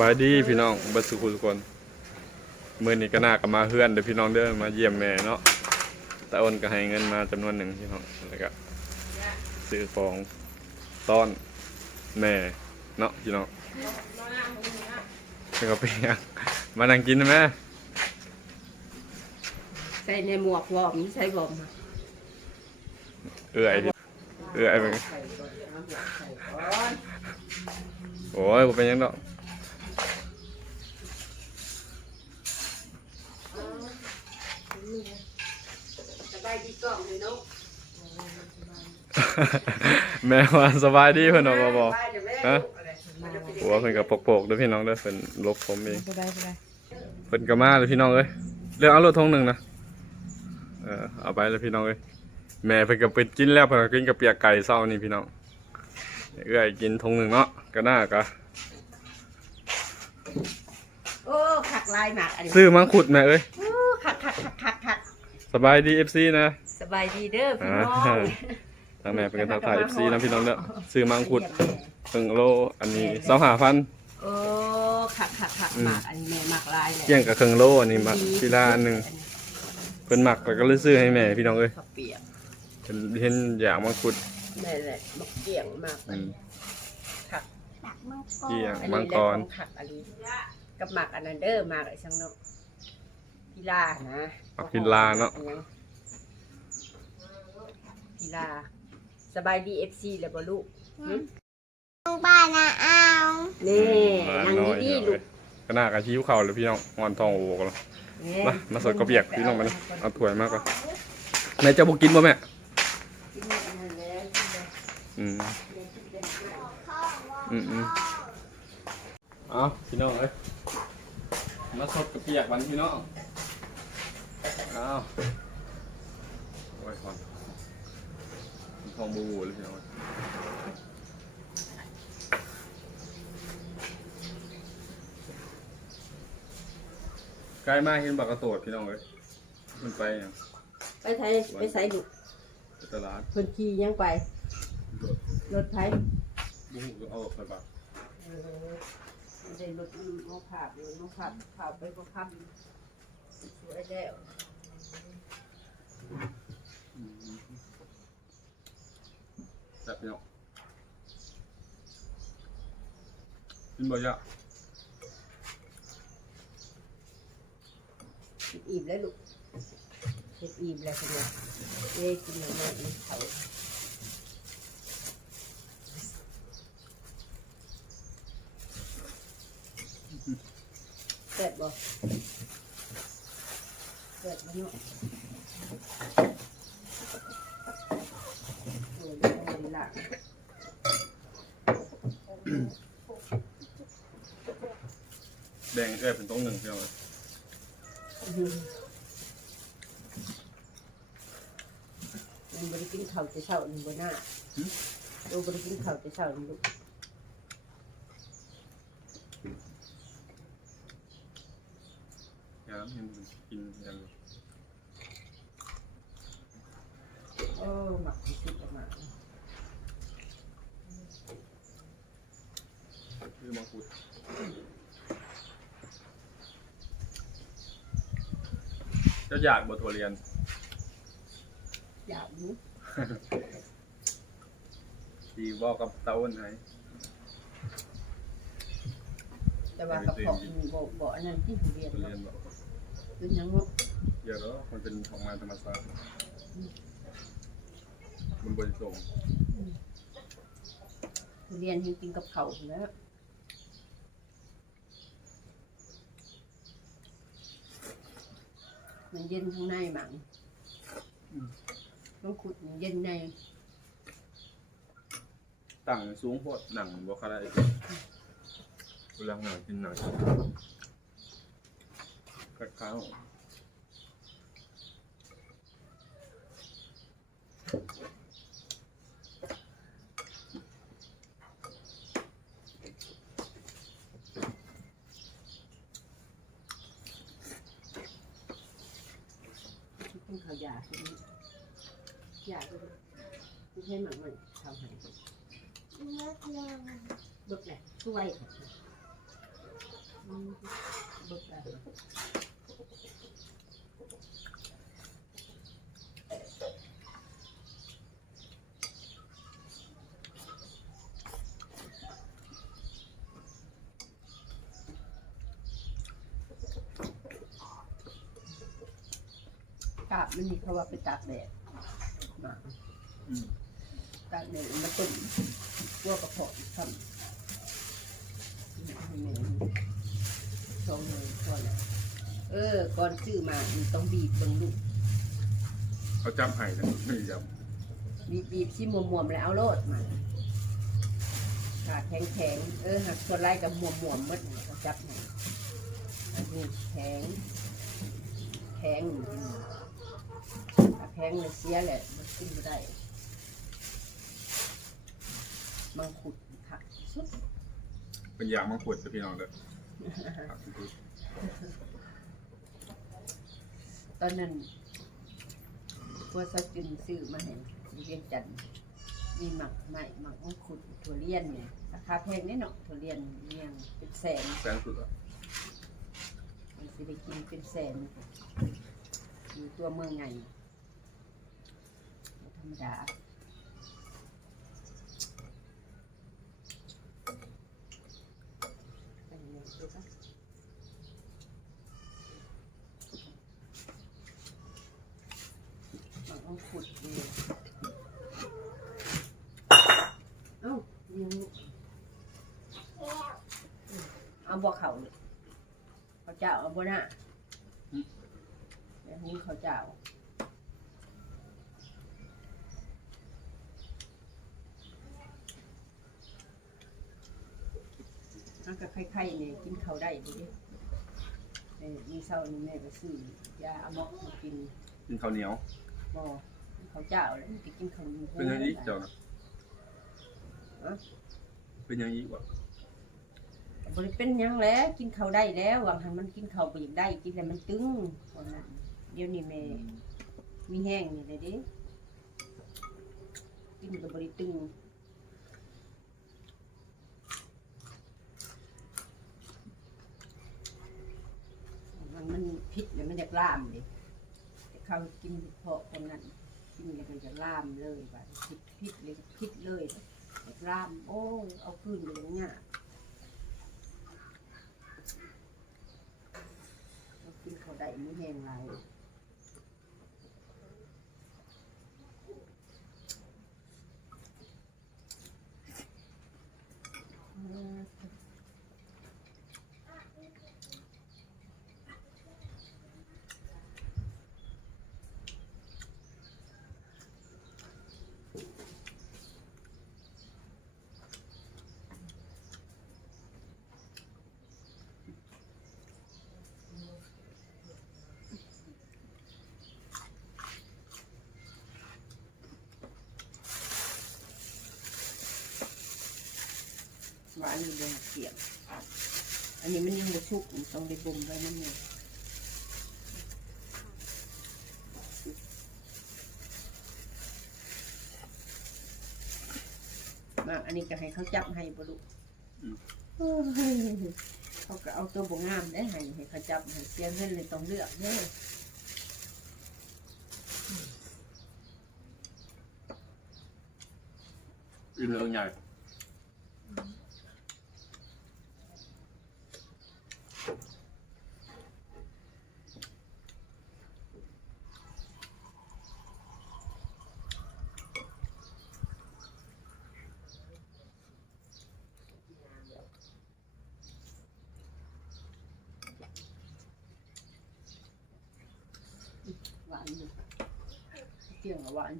บายดีพี่น้องเบัสุขุทุกคนมื้อนี้ก็น่ากับมาเฮือนเด้อพี่น้องเด้อมาเยี่ยมแม่เนาะตาอ้นก็ให้เงินมาจำนวนหนึ่งพี่น้องแล้วก็ซื้อของต้อนแม่เนาะพี่น้องแล้วก็ไปยังมานั่งกินนะแม่ใส่ในหมวกวอร์มใส่วอร์มเอื้อยดิเอื้อยไปโอ้ยบ่เป็นหยังดอก บายดีกล่องเลยเนาะแม่ว่าสบายดีเพิ่นเนาะบ่บ่ฮะฮะหัวเพิ่นก็ปกๆเด้อพี่น้องเด้อเพิ่นลบผมเองไปได้ไปได้เพิ่นก็มาเลยพี่น้องเอ้ยเรื่องเอารถทงหนึ่งนะเออเอาไปเลยพี่น้องเอ้ยแม่เพิ่นก็ไปกินแล้วเพิ่นก็กินกับเปียกไก่เช้านี่พี่น้องเอื้อยกินทงหนึ่งเนาะก็น่ากะโอ้ขักลายหมากอันนี้ซื้อมังคุดแม่เอ้ย โอ้ขักขักขักขักขัก ส บายดี FC นะสบายดีเด้อพี่น้องอ่าทางแม่เป็นกันทักทาย FC นะพี่น้องเด้อซื้อมังคุดเพิ่งโลอันนี้25,000โอ้ขักขักขักหมากอันนี้แม่หมากลายแหละเกี่ยงกับครึ่งโลอันนี้มาทีละอันหนึงเพิ่นมักแล้วก็เลยซื้อให้แม่พี่น้องเอ้ยข้าวเปียกเพิ่นเห็นอยากมังคุดแม่แหละมักเกี่ยงมากอืมขักเกี่ยงอันมันี้งแหกละรของขักอันนี้กับหมากอันนั้นเด้อหมากไอ้ช่างเนาะ พิลานะมักพิลาเนาะพิลาสบายดีเอฟซีแล้วบ่ลูกหึบ้านนะเอานี่มานั่งหน่อยดีเดี๋ยวๆลูเอ้กยก็น่ากะชิวเข่าเลยพี่น้องงอนทองโอ้กแล้วมามาสดกระเบียกพี่น้องมาเลยเอาถ้วยมากกว่าแม่จะบุกินบ่แม่อืมอืมอืมเอาพี่น้องเอ้ยมาสดกระเปียกวันพี่น้องเอาโอ้ยหอนทองบูบูเลยพี่น้องใกล้มากเห็นบักกระโตดพี่น้องเอ้ยมันไปยังไปไทยไปใส่ลูกไปตลาดเพิ่นขี่ยังไปรถรถไทยบูบูก็เอาไปบักเออไม่ได้รถน้องขับรถน้องขับขับไปก็ขับสวยแล้ว จับพี่น้องกินบ่อยอะอิ่มแล้วลูกเฮ็ดอิ่มแล้วคุณแม่เอ้กินแล้วแม่อิ่มเขาแซ่บบ่ เนาะโอ้ยเอาดีละแดงแค่เป็นต้องหนึ่งพี่น้องเอ้ยมันบริกินข้าวจะเช้าหนึ่งบนหน้าดูบริกินข้าวจะเช้าหนึ่งลูก ยามเห็นมันกินยัง โอ้หมักที่สุดละหมาคือมังคุดเจะอยากบทเรียน อยากรู้ทีบอกกับเต้าอ้นให้แต่ว่ากระเพาะมันบ่บ่อันนั้นที่ผู้เรียนทุเรีเนาะยนบอกคือหยังเนาะเยอะแล้วมันเป็นของมาธรรมชาติ มันบริสุทธิ์ผู้เรียนให้กินกับข้าวพู้นแหล้วมันเย็นข้างในหมังต้องขุดมันเย็นในตั้งสูงโพดหนังบ่คาได้เวลาหนังกินหนังข้าวกินข้าว ยาใช่ไหมยาด้วยไม่ใช่หมังมันทำให้เลิกเลยเบิกแหละช่วยอืมเบิกแล้ว มันมีเขาว่าไปตากแดดมาอืมตากแดดมาตุ่มตัวกระเพาะอีกคำสองเลยก่อนแล้วเออ ก่อนซื้อมามันต้องบีบเบิ่งลูกเขาจำให้นะไม่จบีบบีบที่มวมมวมๆแล้วเอาโลดมาขาแข็งแข็งๆเออหักส่วนไรกับมวมมวมๆมัดเนี่ยเขาจับให้อันนี้แข็งแข็งถ้าแข็งเลยเสียแหละมันกินไม่ได้มังคุดผักสุดำเป็นยามังคุดจะพี่น้องเด้อครับตอนนั้นพวกสัจินซื้อมาให้ที่เวียงจันทน์มีหมักใหม่หมักมังคุดถั่วเลียนเนี่ยราคาแพงนิดหน่อยถั่วเลียนเมียงเป็นแสนแสนสุดอะมันสิได้กินเป็นแสนอยู่ตัวเมืองไงบ่ ธรรมดาไปเลยดูปะมันต้องขุดดีเอ้ายังเอาบ่เขาเลยเขาเจ้าเอาบ่หน้าเดี๋ยวนี้เขาเจ้า มันก็ไข่ๆเนี่ยกินเขาวได้ดีเออมีเศร้านี่แม่ก็ซื้อยาอะมอกมากินกินข้าวเหนียว บ่เขาวเจ้าแล้วมันก็กินเขาวหมูเป็นยังอีกเจ้านะเป็นยังอีกวะบ่ได้เป็นหยังแล้วกินเขาวได้แล้วหวังหันมันกินเขาวไปอีกได้กินแล้วมันตึงคนนั้นเดี๋ยวนี้แม่ มีแห้งนี่เลยเดิกินก็บ่ได้ตึง มันมันพิษแล้วมันจะกล่ามเลยแต่เขากินเพาะคนนั้นกินแล้วมันจะล่ามเลยว่าพิษพิษเลยพิษเลยล่ามโอ้เอาคืนเลยเนี่ยเรากินเขาได้ไม่แห้งไร หวานอยู่บนเสียงอันนี้มันยังบ่ชุกมันต้องได้บ่มไว้นั่นเองมาอันนี้ก็ให้เขาจับให้บ่ลูกโอ้ยเขาก็เอาตัวบ่งามได้ให้ให้เขาจับให้เสียเงินเลยต้องเลือกเด้ออิ่มเรื่องใหญ่ อยู่เกี่ยงกับหวาน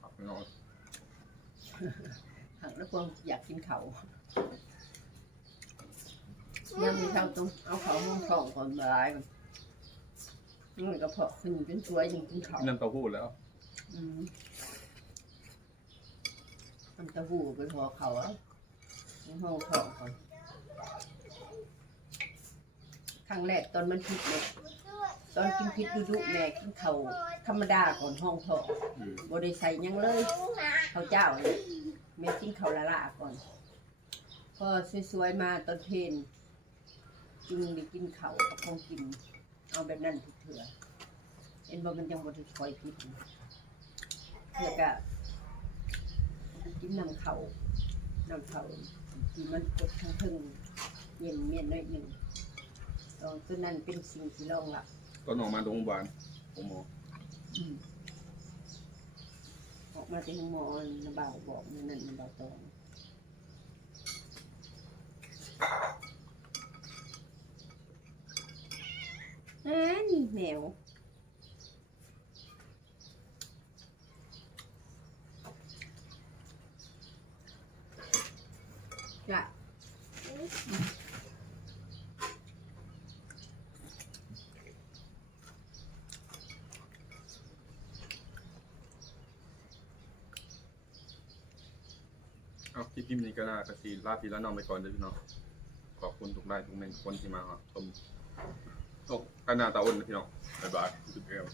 ครับพี่น้อง หักแล้วพวงอยากกินเขายังมีเขาต้องเอาเขาห้องสองก่อนบ่ายก่อนมันก็เพาะขึ้นจนสวยจนกินเขาวน้ำเต้าหู้แล้วอืมมันตะหูเป็นหัวเขาอะในห้องท้องเขาครั้งแรกตอนมันพิษเนี่ย ตอนกินพิษดุดุๆแม่กินเขาวธรรมดาก่อนห้องท้องอืมบ่ได้ใส่หยังเลยข้าวเจ้าเนี่ยแม่กินข้าวละละก่อนพอสวยๆมาตอนเพลนจึงได้กินข้าวกับของกิน เอาแบบนั้นทุกเถื่อเอ็นบ่มันยังบ่ได้คอยพิษแล้วก็กินน้ำเขาวน้ำเขาวที่มันกดทั้งทึงเย็นเมียนหน้อยหนึ่งตอนตัวนั้นเป็นสิ่งที่รองรับ ตอนออกมาโรงพยาบาลผมหมออืมออกมาเป็นหมอนะเบาบอกนั่นนั่นนะเบาตองอ่านี่แมว เอาคลิปพิมพ์นี้ก็น่ากระสีลาพีแล้วน้องไปก่อนเด้อพี่น้องขอบคุณทุกได้ทุกเมนคนที่มาชมตกกันหน้าตาอ้นนะพี่น้องบ๊ายบายจุดเอว